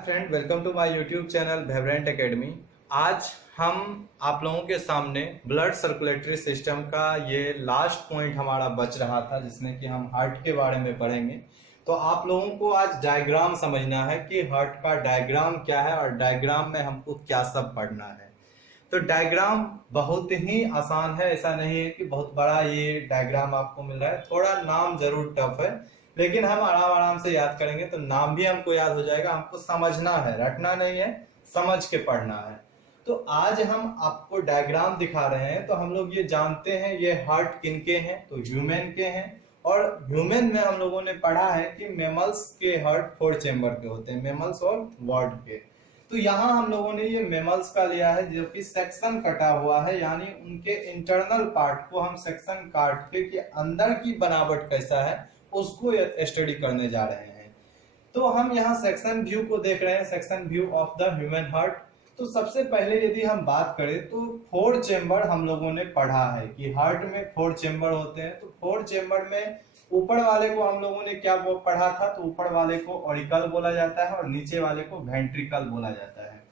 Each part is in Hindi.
Friend, welcome to my YouTube channel Vibrant Academy. आज हम आप लोगों के सामने ब्लड सर्कुलेटरी सिस्टम का ये लास्ट पॉइंट हमारा बच रहा था, जिसमें कि हम हार्ट के बारे में पढ़ेंगे। तो आप लोगों को आज डायग्राम समझना है कि हार्ट का डायग्राम क्या है और डायग्राम में हमको क्या सब पढ़ना है। तो डायग्राम बहुत ही आसान है, ऐसा नहीं है कि बहुत बड़ा ये डायग्राम आपको मिल रहा है। थोड़ा नाम जरूर टफ है, लेकिन हम आराम आराम से याद करेंगे तो नाम भी हमको याद हो जाएगा। हमको समझना है, रटना नहीं है, समझ के पढ़ना है। तो आज हम आपको डायग्राम दिखा रहे हैं। तो हम लोग ये जानते हैं ये हार्ट किनके हैं, तो ह्यूमन के हैं। और ह्यूमन में हम लोगों ने पढ़ा है कि मेमल्स के हार्ट 4 चेंबर के होते हैं, मेमल्स और बर्ड के। तो यहाँ हम लोगों ने ये मेमल्स का लिया है जो कि सेक्शन कटा हुआ है, यानी उनके इंटरनल पार्ट को हम सेक्शन काट के कि अंदर की बनावट कैसा है उसको स्टडी करने जा रहे हैं। तो हम यहाँ सेक्शन व्यू को देख रहे हैं, section view of the human heart. तो सबसे पहले यदि हम बात करें तो 4 चेंबर हम लोगों ने पढ़ा है कि हार्ट में 4 चेंबर होते हैं। तो 4 चेंबर में ऊपर वाले को हम लोगों ने क्या पढ़ा था, तो ऊपर वाले को ऑरिकल बोला जाता है और नीचे वाले को वेंट्रिकल बोला जाता है।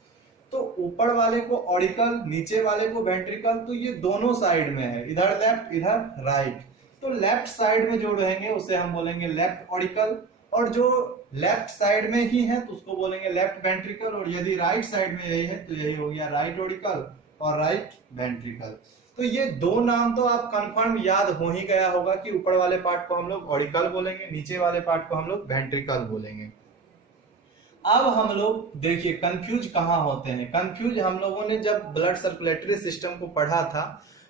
तो ऊपर वाले को ऑरिकल, नीचे वाले को वेंट्रिकल, तो ये दोनों साइड में है, इधर लेफ्ट इधर राइट। तो लेफ्ट साइड में जो रहेंगे उसे हम बोलेंगे लेफ्ट ऑरिकल, और जो लेफ्ट साइड में ही है तो उसको बोलेंगे लेफ्ट वेंट्रिकल। और यदि राइट साइड में यही है तो यही हो गया राइट ऑरिकल और राइट वेंट्रिकल। तो ये दो नाम तो आप कंफर्म याद हो ही गया होगा कि ऊपर वाले पार्ट को हम लोग ऑरिकल बोलेंगे, नीचे वाले पार्ट को हम लोग वेंट्रिकल बोलेंगे। अब हम लोग देखिए कंफ्यूज कहाँ होते हैं। कंफ्यूज हम लोगों ने जब ब्लड सर्कुलेटरी सिस्टम को पढ़ा था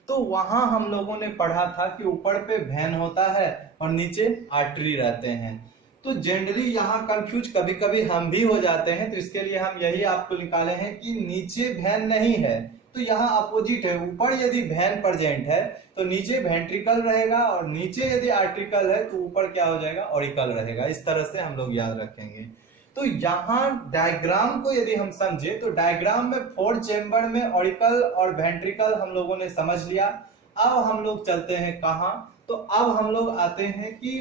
तो वहां हम लोगों ने पढ़ा था कि ऊपर पे वेन होता है और नीचे आर्टरी रहते हैं। तो जनरली यहाँ कंफ्यूज कभी कभी हम भी हो जाते हैं। तो इसके लिए हम यही आपको निकाले हैं कि नीचे वेन नहीं है, तो यहाँ अपोजिट है। ऊपर यदि वेन प्रेजेंट है तो नीचे वेंट्रिकल रहेगा, और नीचे यदि आर्टिकल है तो ऊपर क्या हो जाएगा, ऑरिकल रहेगा। इस तरह से हम लोग याद रखेंगे। तो यहाँ डायग्राम को यदि हम समझे तो डायग्राम में 4 चेंबर में ऑरिकल और वेंट्रिकल हम लोगों ने समझ लिया। अब हम लोग चलते हैं कहाँ, तो अब हम लोग आते हैं कि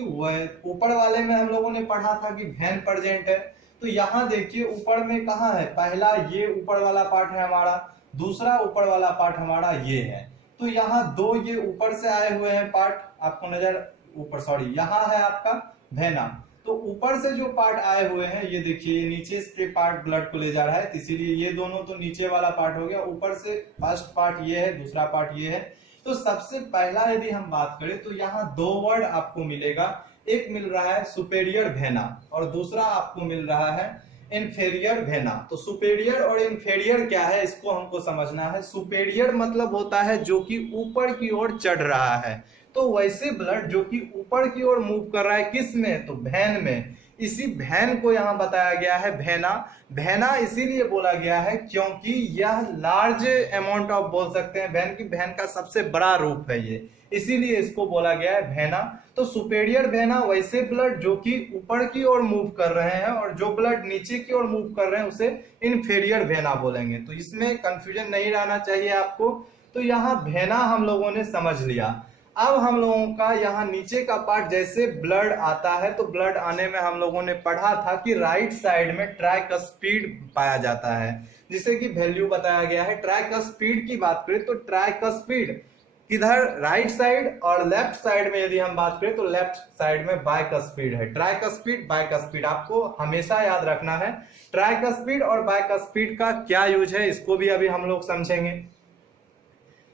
ऊपर वाले में हम लोगों ने पढ़ा था कि वेन प्रेजेंट है। तो यहाँ देखिए ऊपर में कहाँ है, पहला ये ऊपर वाला पार्ट है हमारा, दूसरा ऊपर वाला पार्ट हमारा ये है। तो यहाँ दो ये ऊपर से आए हुए हैं पार्ट, आपको नजर ऊपर, सॉरी यहाँ है आपका वेना। तो ऊपर से जो पार्ट आए हुए हैं ये देखिए, नीचे के पार्ट ब्लड को ले जा रहा है, इसीलिए ये दोनों तो नीचे वाला पार्ट हो गया। ऊपर से फर्स्ट पार्ट ये है, दूसरा पार्ट ये है। तो सबसे पहला यदि हम बात करें तो यहाँ दो वर्ड आपको मिलेगा, एक मिल रहा है सुपेरियर वेना और दूसरा आपको मिल रहा है इंफेरियर वेना। तो सुपेरियर और इंफेरियर क्या है इसको हमको समझना है। सुपेरियर मतलब होता है जो कि ऊपर की ओर चढ़ रहा है। तो वैसे ब्लड जो कि ऊपर की ओर मूव कर रहा है किस में, तो वेन में। इसी वेन को यहाँ बताया गया है वेना। वेना इसीलिए बोला गया है क्योंकि यह लार्ज अमाउंट ऑफ, बोल सकते हैं वेन की, वेन का सबसे बड़ा रूप है ये, इसीलिए इसको बोला गया है वेना। तो सुपेरियर वेना वैसे ब्लड जो कि ऊपर की ओर मूव कर रहे हैं, और जो ब्लड नीचे की ओर मूव कर रहे हैं उसे इंफेरियर वेना बोलेंगे। तो इसमें कंफ्यूजन नहीं रहना चाहिए आपको। तो यहाँ वेना हम लोगों ने समझ लिया। अब हम लोगों का यहाँ नीचे का पार्ट, जैसे ब्लड आता है तो ब्लड आने में हम लोगों ने पढ़ा था कि राइट साइड में ट्राइकस्पीड पाया जाता है, जिसे कि वैल्यू बताया गया है। ट्राइकस्पीड की बात करें तो ट्राइकस्पीड इधर राइट साइड, और लेफ्ट साइड में यदि हम बात करें तो लेफ्ट साइड में बाइकस्पीड है। ट्राइकस्पीड बाइकस्पीड आपको हमेशा याद रखना है। ट्राइकस्पीड और बाइकस्पीड का क्या यूज है इसको भी अभी हम लोग समझेंगे।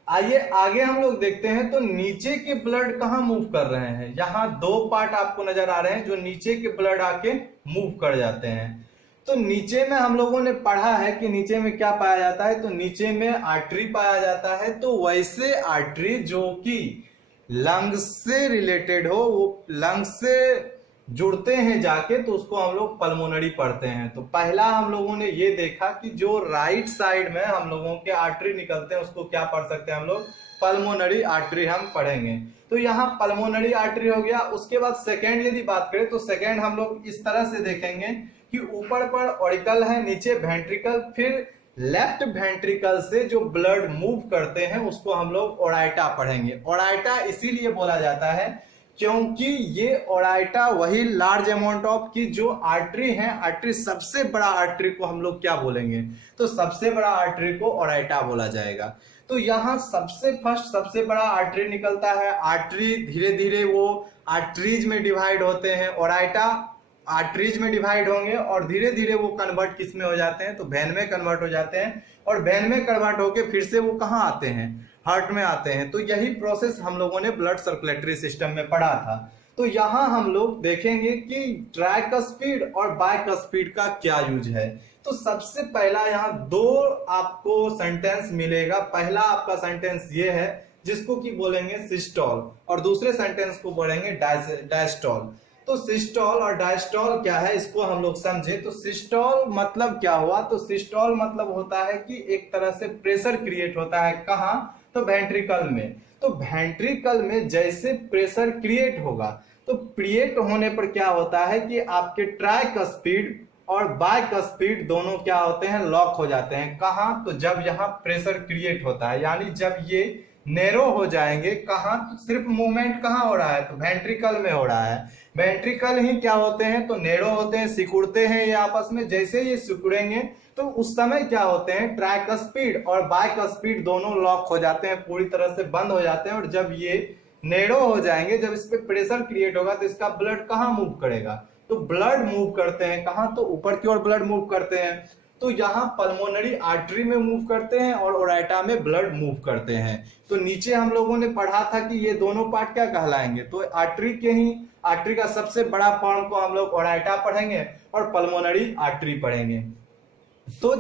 आइए आगे हम लोग देखते हैं। तो नीचे के ब्लड कहाँ मूव कर रहे हैं, यहाँ दो पार्ट आपको नजर आ रहे हैं जो नीचे के ब्लड आके मूव कर जाते हैं। तो नीचे में हम लोगों ने पढ़ा है कि नीचे में क्या पाया जाता है, तो नीचे में आर्टरी पाया जाता है। तो वैसे आर्टरी जो कि लंग्स से रिलेटेड हो, वो लंग्स से जुड़ते हैं जाके, तो उसको हम लोग पल्मोनरी पढ़ते हैं। तो पहला हम लोगों ने ये देखा कि जो राइट साइड में हम लोगों के आर्टरी निकलते हैं उसको क्या पढ़ सकते हैं हम लोग, पल्मोनरी आर्टरी हम पढ़ेंगे। तो यहाँ पल्मोनरी आर्टरी हो गया। उसके बाद सेकेंड यदि बात करें तो सेकेंड हम लोग इस तरह से देखेंगे कि ऊपर पर ऑरिकल है, नीचे वेंट्रिकल, फिर लेफ्ट वेंट्रिकल से जो ब्लड मूव करते हैं उसको हम लोग ओराइटा पढ़ेंगे। ओराइटा इसीलिए बोला जाता है क्योंकि ये ओराइटा वही लार्ज अमाउंट ऑफ की जो आर्टरी है, आर्टरी सबसे बड़ा आर्टरी को हम लोग क्या बोलेंगे, तो सबसे बड़ा आर्टरी को ओराइटा बोला जाएगा। तो यहाँ सबसे फर्स्ट सबसे बड़ा आर्टरी निकलता है। आर्टरी धीरे धीरे वो आर्टरीज में डिवाइड होते हैं, ओराइटा आर्टरीज में डिवाइड होंगे और धीरे धीरे वो कन्वर्ट किस में हो जाते हैं, तो वेन में कन्वर्ट हो जाते हैं और वेन में कन्वर्ट होके फिर से वो कहाँ आते हैं, हार्ट में आते हैं। तो यही प्रोसेस हम लोगों ने ब्लड सर्कुलेटरी सिस्टम में पढ़ा था। तो यहाँ हम लोग देखेंगे कि ट्राइकस्पिड और बाइकस्पिड का क्या यूज है। तो सबसे पहला यहाँ दो आपको सेंटेंस मिलेगा। पहला आपका सेंटेंस ये है जिसको कि बोलेंगे सिस्टोल और दूसरे सेंटेंस को बोलेंगे डायस्टोल। तो सिस्टोल और डायस्टोल क्या है इसको हम लोग समझे। तो सिस्टोल मतलब क्या हुआ, तो सिस्टोल मतलब होता है कि एक तरह से प्रेशर क्रिएट होता है, कहाँ, तो वेंट्रिकल में। तो वेंट्रिकल में जैसे प्रेशर क्रिएट होगा तो क्रिएट होने पर क्या होता है कि आपके ट्राइकस्पिड और बाइकस्पिड दोनों क्या होते हैं, लॉक हो जाते हैं। कहाँ, तो जब यहाँ प्रेशर क्रिएट होता है, यानी जब ये नैरो हो जाएंगे, कहाँ, तो सिर्फ मूवमेंट कहाँ हो रहा है, तो वेंट्रिकल में हो रहा है। वेंट्रिकल ही क्या होते हैं, तो नैरो होते हैं, सिकुड़ते हैं ये आपस में। जैसे ये सिकुड़ेंगे तो उस समय क्या होते हैं, ट्राइकस्पिड और बाइकस्पिड दोनों लॉक हो जाते हैं, पूरी तरह से बंद हो जाते हैं। और जब ये नैरो हो जाएंगे, जब इस पे प्रेशर क्रिएट होगा तो इसका ब्लड कहाँ मूव करेगा, तो ब्लड मूव करते हैं कहाँ, तो ऊपर की ओर ब्लड मूव करते हैं। तो यहाँ पल्मोनरी आर्टरी में मूव करते हैं और ओराइटा में ब्लड मूव करते हैं। तो नीचे हम लोगों ने पढ़ा था कि ये दोनों पार्ट क्या कहलाएंगे, तो आर्टरी के ही, आर्टरी का सबसे बड़ा फॉर्म को हम लोग ओराइटा पढ़ेंगे और पल्मोनरी आर्टरी पढ़ेंगे। तो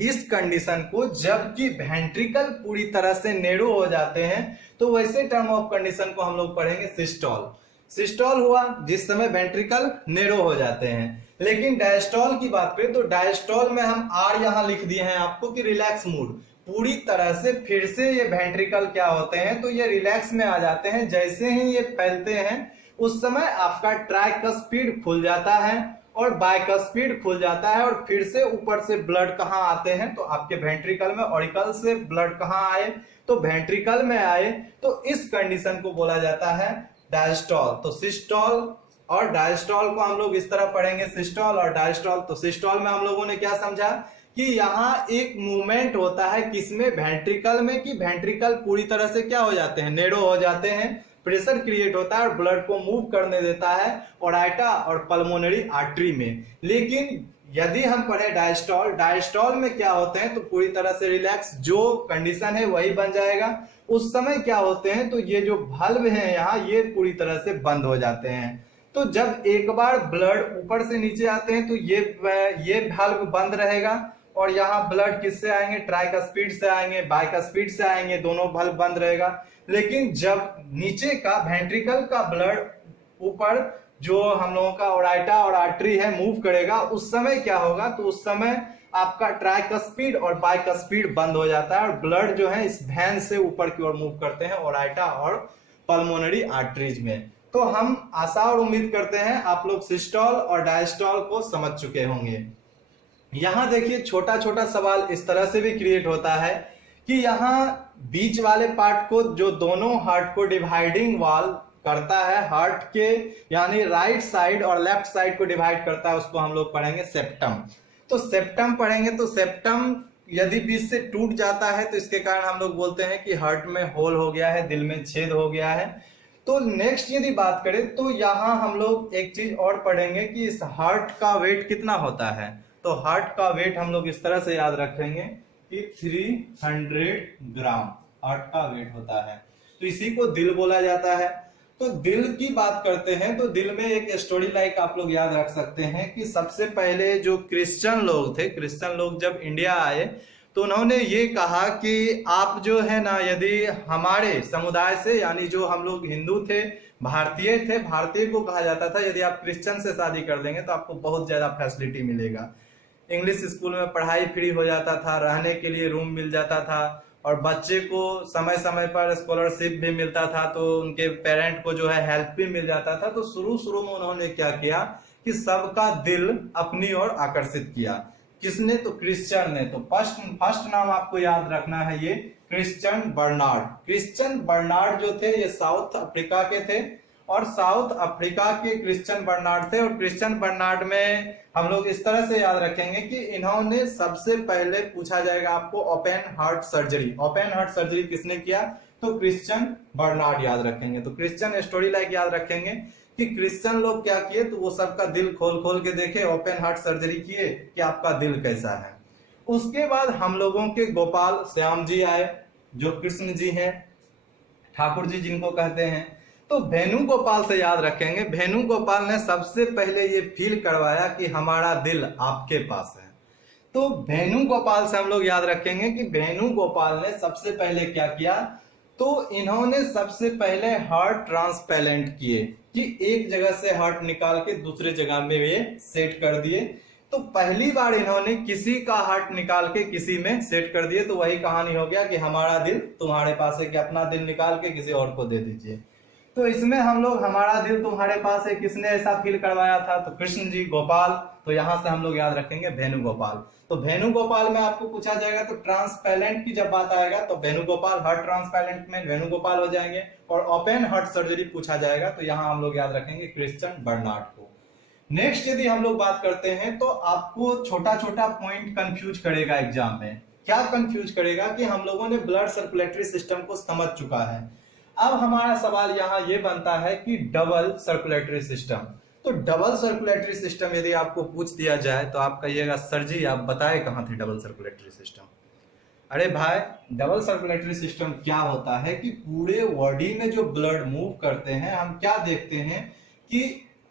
इस कंडीशन को जबकि वेंट्रिकल पूरी तरह से नैरो हो जाते हैं तो वैसे टर्म ऑफ कंडीशन को हम लोग पढ़ेंगे सिस्टोल। सिस्टोल हुआ जिस समय वेंट्रिकल नैरो हो जाते हैं। लेकिन डायस्टोल की बात करें तो डायस्टोल में हम आर यहाँ लिख दिए हैं आपको कि रिलैक्स मूड, पूरी तरह से फिर से ये वेंट्रिकल क्या होते हैं, तो ये रिलैक्स में आ जाते हैं। जैसे ही ये फैलते हैं उस समय आपका ट्राइकस्पिड खुल जाता है और बाइकस्पिड खुल जाता है और फिर से ऊपर से ब्लड कहाँ आते हैं, तो आपके वेंट्रिकल में। ऑरिकल से ब्लड कहाँ आए, तो वेंट्रिकल में आए। तो इस कंडीशन को बोला जाता है डायस्टोल। तो सिस्टोल और डायस्टोल को हम लोग इस तरह पढ़ेंगे, सिस्टोल और डायस्टोल। तो सिस्टोल में हम लोगों ने क्या समझा कि यहाँ एक मूवमेंट होता है किसमें, वेंट्रिकल में, कि वेंट्रिकल पूरी तरह से क्या हो जाते हैं, नैरो हो जाते हैं, प्रेशर क्रिएट होता है और ब्लड को मूव करने देता है ओराइटा और पल्मोनरी आर्टरी में। लेकिन यदि हम पढ़े डायस्टोल, डायस्टोल में क्या होते हैं, तो पूरी तरह से रिलैक्स, जो कंडीशन है वही बन जाएगा। उस समय क्या होते हैं, तो ये जो वाल्व है यहाँ ये पूरी तरह से बंद हो जाते हैं। तो जब एक बार ब्लड ऊपर से नीचे आते हैं तो ये वाल्व बंद रहेगा और यहाँ ब्लड किससे आएंगे, ट्राइकस्पिड से आएंगे, बाइकस्पिड से आएंगे, दोनों वाल्व बंद रहेगा। लेकिन जब नीचे का वेंट्रिकल का ब्लड ऊपर जो हम लोगों का ओराइटा और आर्टरी है मूव करेगा, उस समय क्या होगा, तो उस समय आपका ट्राइकस्पिड और बाइकस्पिड बंद हो जाता है और ब्लड जो है इस वैन से ऊपर की ओर मूव करते हैं ओराइटा और पल्मोनरी आर्टरीज में। तो हम आशा और उम्मीद करते हैं आप लोग सिस्टोल और डायस्टोल को समझ चुके होंगे। यहाँ देखिए छोटा छोटा सवाल इस तरह से भी क्रिएट होता है कि यहाँ बीच वाले पार्ट को, जो दोनों हार्ट को डिवाइडिंग वॉल करता है, हार्ट के यानी राइट साइड और लेफ्ट साइड को डिवाइड करता है, उसको हम लोग पढ़ेंगे सेप्टम। तो सेप्टम पढ़ेंगे तो सेप्टम यदि बीच से टूट जाता है तो इसके कारण हम लोग बोलते हैं कि हार्ट में होल हो गया है, दिल में छेद हो गया है। तो नेक्स्ट यदि बात करें तो यहाँ हम लोग एक चीज और पढ़ेंगे कि इस हार्ट का वेट कितना होता है। तो हार्ट का वेट हम लोग इस तरह से याद रखेंगे कि 300 ग्राम हार्ट का वेट होता है। तो इसी को दिल बोला जाता है। तो दिल की बात करते हैं तो दिल में एक स्टोरी लाइक आप लोग याद रख सकते हैं कि सबसे पहले जो क्रिश्चियन लोग थे, क्रिश्चियन लोग जब इंडिया आए तो उन्होंने ये कहा कि आप जो है ना, यदि हमारे समुदाय से, यानी जो हम लोग हिंदू थे, भारतीय थे, भारतीय को कहा जाता था, यदि आप क्रिश्चियन से शादी कर देंगे तो आपको बहुत ज्यादा फैसिलिटी मिलेगा। इंग्लिश स्कूल में पढ़ाई फ्री हो जाता था, रहने के लिए रूम मिल जाता था और बच्चे को समय समय पर स्कॉलरशिप भी मिलता था, तो उनके पेरेंट को जो है हेल्प भी मिल जाता था। तो शुरू में उन्होंने क्या किया कि सबका दिल अपनी ओर आकर्षित किया। किसने, तो क्रिश्चियन ने। तो फर्स्ट नाम आपको याद रखना है ये क्रिश्चियन बर्नार्ड। क्रिश्चियन बर्नार्ड जो थे ये साउथ अफ्रीका के थे और साउथ अफ्रीका के क्रिश्चियन बर्नार्ड थे। और क्रिश्चियन बर्नार्ड में हम लोग इस तरह से याद रखेंगे कि इन्होंने सबसे पहले पूछा जाएगा आपको open heart surgery. Open heart surgery किसने किया? तो क्रिश्चियन बर्नार्ड याद रखेंगे। तो क्रिश्चियन स्टोरी लाइक याद रखेंगे कि क्रिश्चियन लोग क्या किए, तो वो सबका दिल खोल खोल के देखे, ओपन हार्ट सर्जरी किए कि आपका दिल कैसा है। उसके बाद हम लोगों के गोपाल श्याम जी आए, जो कृष्ण जी हैं, ठाकुर जी जिनको कहते हैं। तो वेणुगोपाल से याद रखेंगे, वेणुगोपाल ने सबसे पहले ये फील करवाया कि हमारा दिल आपके पास है। तो वेणुगोपाल से हम लोग याद रखेंगे कि वेणुगोपाल ने सबसे पहले क्या किया, तो इन्होंने सबसे पहले हार्ट ट्रांसप्लांट किए कि एक जगह से हार्ट निकाल के दूसरे जगह में ये सेट कर दिए। तो पहली बार इन्होंने किसी का हार्ट निकाल के किसी में सेट कर दिए। तो वही कहानी हो गया कि हमारा दिल तुम्हारे पास है, कि अपना दिल निकाल के किसी और को दे दीजिए। तो इसमें हम लोग हमारा दिल तुम्हारे पास है किसने ऐसा फील करवाया था, तो कृष्ण जी, गोपाल। तो यहां से हम लोग याद रखेंगे वेणुगोपाल। तो वेणुगोपाल में आपको पूछा जाएगा तो ट्रांसप्लांट की जब बात आएगा तो वेणुगोपाल, हार्ट ट्रांसप्लांट में वेणुगोपाल हो जाएंगे। और ओपन हार्ट सर्जरी पूछा जाएगा तो यहाँ हम लोग याद रखेंगे क्रिश्चियन बर्नार्ड को। नेक्स्ट यदि हम लोग बात करते हैं तो आपको छोटा छोटा पॉइंट कंफ्यूज करेगा एग्जाम में। क्या कंफ्यूज करेगा कि हम लोगों ने ब्लड सर्कुलेटरी सिस्टम को समझ चुका है। अब हमारा सवाल यहाँ ये बनता है कि डबल सर्कुलेटरी सिस्टम। तो डबल सर्कुलेटरी सिस्टम यदि आपको पूछ दिया जाए तो आप कहिएगा सर जी आप बताए कहाँ थे डबल सर्कुलेटरी सिस्टम। अरे भाई, डबल सर्कुलेटरी सिस्टम क्या होता है कि पूरे बॉडी में जो ब्लड मूव करते हैं, हम क्या देखते हैं कि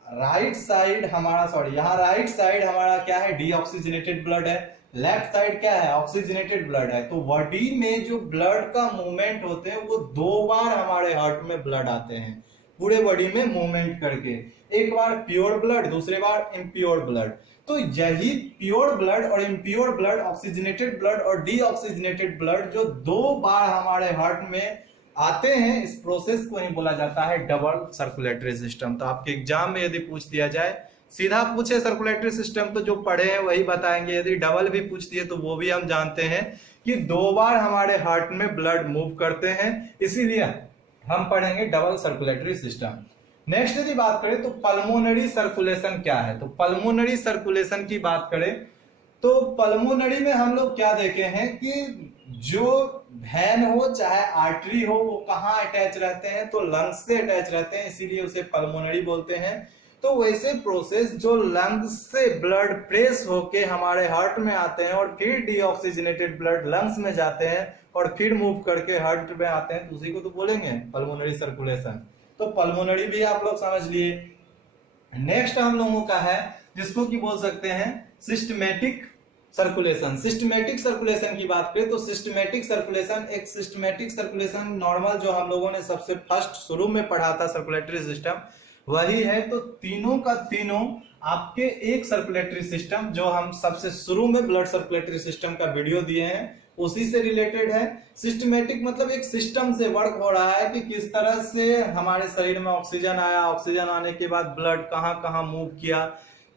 राइट साइड हमारा यहाँ राइट साइड हमारा क्या है, डीऑक्सीजनेटेड ब्लड है, लेफ्ट साइड क्या है, ऑक्सीजनेटेड ब्लड है। तो बॉडी में जो ब्लड का मूवमेंट होते हैं वो 2 बार हमारे हार्ट में ब्लड आते हैं, पूरे बॉडी में मूवमेंट करके। एक बार प्योर ब्लड, दूसरे बार इम्प्योर ब्लड। तो यही प्योर ब्लड और इम्प्योर ब्लड, ऑक्सीजनेटेड ब्लड और डीऑक्सीजनेटेड ब्लड जो 2 बार हमारे हार्ट में आते हैं, इस प्रोसेस को ही बोला जाता है डबल सर्कुलेटरी सिस्टम। तो आपके एग्जाम में यदि पूछ दिया जाए, सीधा पूछे सर्कुलेटरी सिस्टम तो जो पढ़े हैं वही बताएंगे, यदि डबल भी पूछ दिए तो वो भी हम जानते हैं कि 2 बार हमारे हार्ट में ब्लड मूव करते हैं, इसीलिए हम पढ़ेंगे डबल सर्कुलेटरी सिस्टम। नेक्स्ट यदि बात करें तो पल्मोनरी सर्कुलेशन क्या है। तो पल्मोनरी सर्कुलेशन की बात करें तो पल्मोनरी में हम लोग क्या देखे हैं कि जो वेन हो चाहे आर्टरी हो वो कहाँ अटैच रहते हैं, तो लंग्स से अटैच रहते हैं, इसीलिए उसे पल्मोनरी बोलते हैं। तो वैसे प्रोसेस जो लंग्स से ब्लड प्रेस होके हमारे हार्ट में आते हैं और फिर डीऑक्सीजनेटेड ब्लड लंग्स में जाते हैं और फिर मूव करके हार्ट में आते हैं, तो उसी को तो बोलेंगे पल्मोनरी सर्कुलेशन। तो पल्मोनरी भी आप लोग समझ लिए। नेक्स्ट हम लोगों का है जिसको कि बोल सकते हैं सिस्टमेटिक सर्कुलेशन। सिस्टमेटिक सर्कुलेशन की बात करें तो सिस्टमेटिक सर्कुलेशन नॉर्मल जो हम लोगों ने सबसे फर्स्ट शुरू में पढ़ा था सर्कुलेटरी सिस्टम वही है। तो तीनों का तीनों आपके एक सर्कुलेटरी सिस्टम जो हम सबसे शुरू में ब्लड सर्कुलेटरी सिस्टम का वीडियो दिए हैं उसी से रिलेटेड है। सिस्टमेटिक मतलब एक सिस्टम से वर्क हो रहा है कि किस तरह से हमारे शरीर में ऑक्सीजन आया, ऑक्सीजन आने के बाद ब्लड कहाँ कहाँ मूव किया,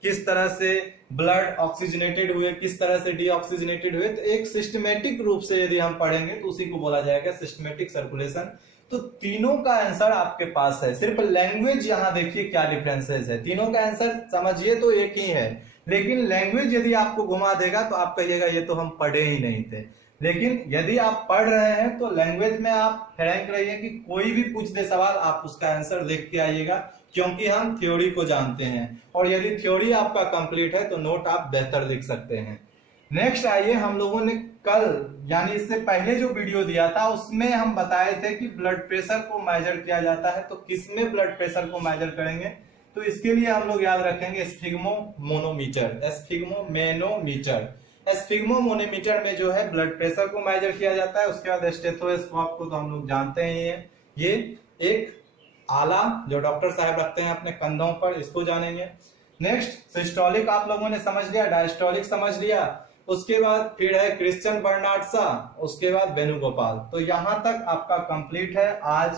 किस तरह से ब्लड ऑक्सीजनेटेड हुए, किस तरह से डीऑक्सीजनेटेड हुए। तो एक सिस्टमेटिक रूप से यदि हम पढ़ेंगे तो उसी को बोला जाएगा सिस्टमेटिक सर्कुलेशन। तो तीनों का आंसर आपके पास है, सिर्फ लैंग्वेज यहाँ देखिए क्या डिफरेंसेस है। तीनों का आंसर समझिए तो एक ही है, लेकिन लैंग्वेज यदि आपको घुमा देगा तो आप कहिएगा ये तो हम पढ़े ही नहीं थे। लेकिन यदि आप पढ़ रहे हैं तो लैंग्वेज में आप फ्रैंक रहिए कि कोई भी पूछ दे सवाल आप उसका आंसर देख के आइएगा, क्योंकि हम थ्योरी को जानते हैं और यदि थ्योरी आपका कंप्लीट है तो नोट आप बेहतर लिख सकते हैं। नेक्स्ट आइए, हम लोगों ने कल यानी इससे पहले जो वीडियो दिया था उसमें हम बताए थे कि ब्लड प्रेशर को मेजर किया जाता है। तो किसमें ब्लड प्रेशर को मेजर करेंगे, तो इसके लिए हम लोग याद रखेंगे स्फिग्मोमोनोमीटर। स्फिग्मोमोनोमीटर में जो है ब्लड प्रेशर को मेजर किया जाता है। उसके बाद स्टेथोस्कोप को तो हम लोग जानते ही हैं, ये एक आला जो डॉक्टर साहब रखते हैं अपने कंधों पर, इसको जानेंगे। नेक्स्ट सिस्टोलिक आप लोगों ने समझ लिया, डायस्टोलिक समझ लिया, उसके बाद फिर है क्रिश्चियन बर्नार्ड सा, उसके बाद वेणुगोपाल। तो यहां तक आपका कंप्लीट है। आज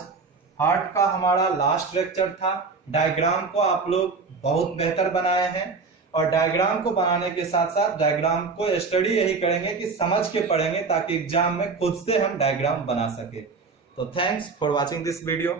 हार्ट का हमारा लास्ट लेक्चर था। डायग्राम को आप लोग बहुत बेहतर बनाए हैं और डायग्राम को बनाने के साथ साथ डायग्राम को स्टडी यही करेंगे कि समझ के पढ़ेंगे ताकि एग्जाम में खुद से हम डायग्राम बना सके। तो thanks for watching this video.